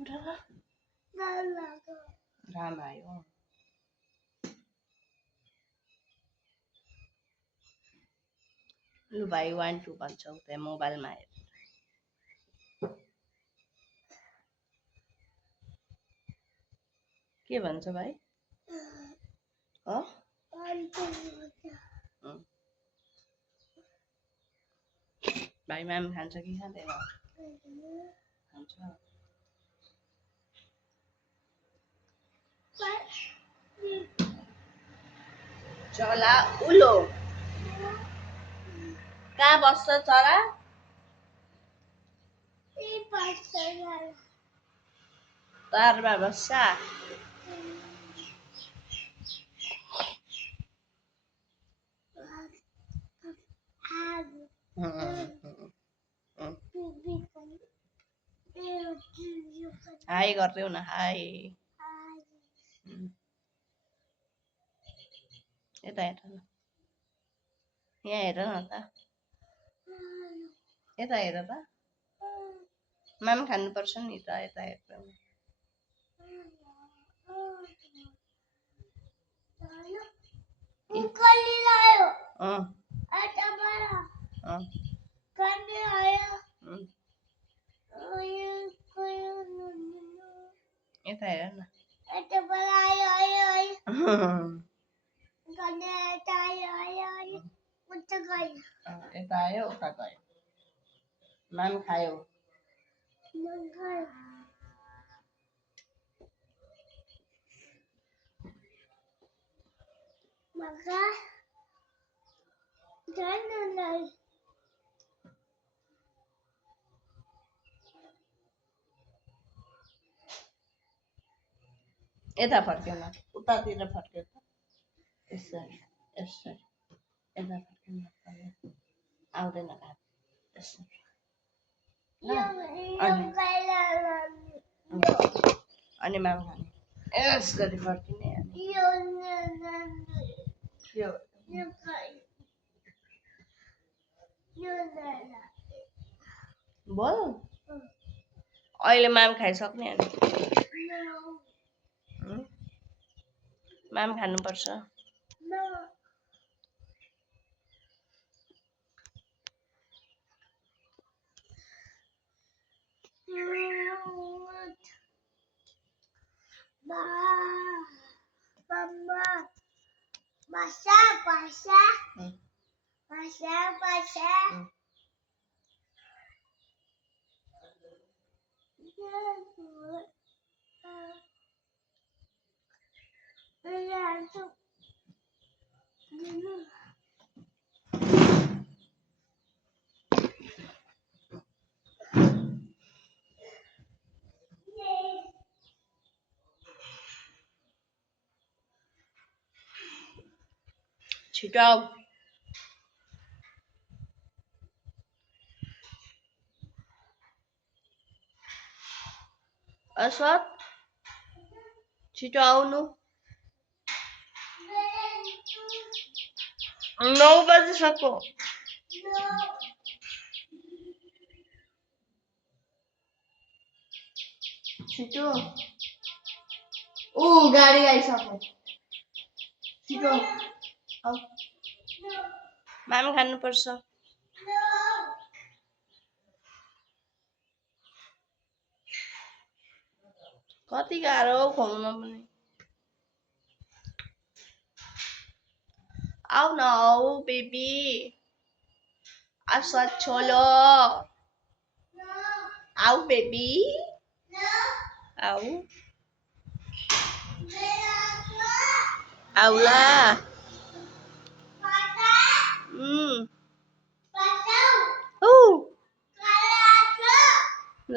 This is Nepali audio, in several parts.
उठ ल घाम आयो लु भाइ 1 2 भन्छौ त्यहाँ मोबाइलमा हेर के भन्छ भाइ हो भाइ म्याम खान्छ कि खाँदैन खान्छ चला उलो कहाँ बस्छ चरा तारमा बस्छ हाई गरिदेऊ न हाई यता हेर न यहाँ हेर न त यता हेर त माम खानुपर्छ नि त यता हेर यता हेर न यता आयो उता गयो माम खायो यता फर्क्यो न उतातिर फर्क्यो त यसरी यसरी यता फर्क्यो न आउँदैन घाम यसरी अनि माम खाने यसरी फर्किने बोल अहिले माम खाइसक्ने अनि माम खानुपर्छ छिटो आऊ अस्वत छिटो आउनु 9 बजिसक्यो छिटो गाडी आइसक्यो छिटो आऊ माम खानुपर्छ कति गाह्रो खुवाउन पनि आऊ न आऊ बेबी अस्वत छोलो आऊ बेबी आऊ आउला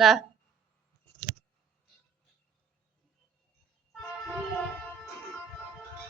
ला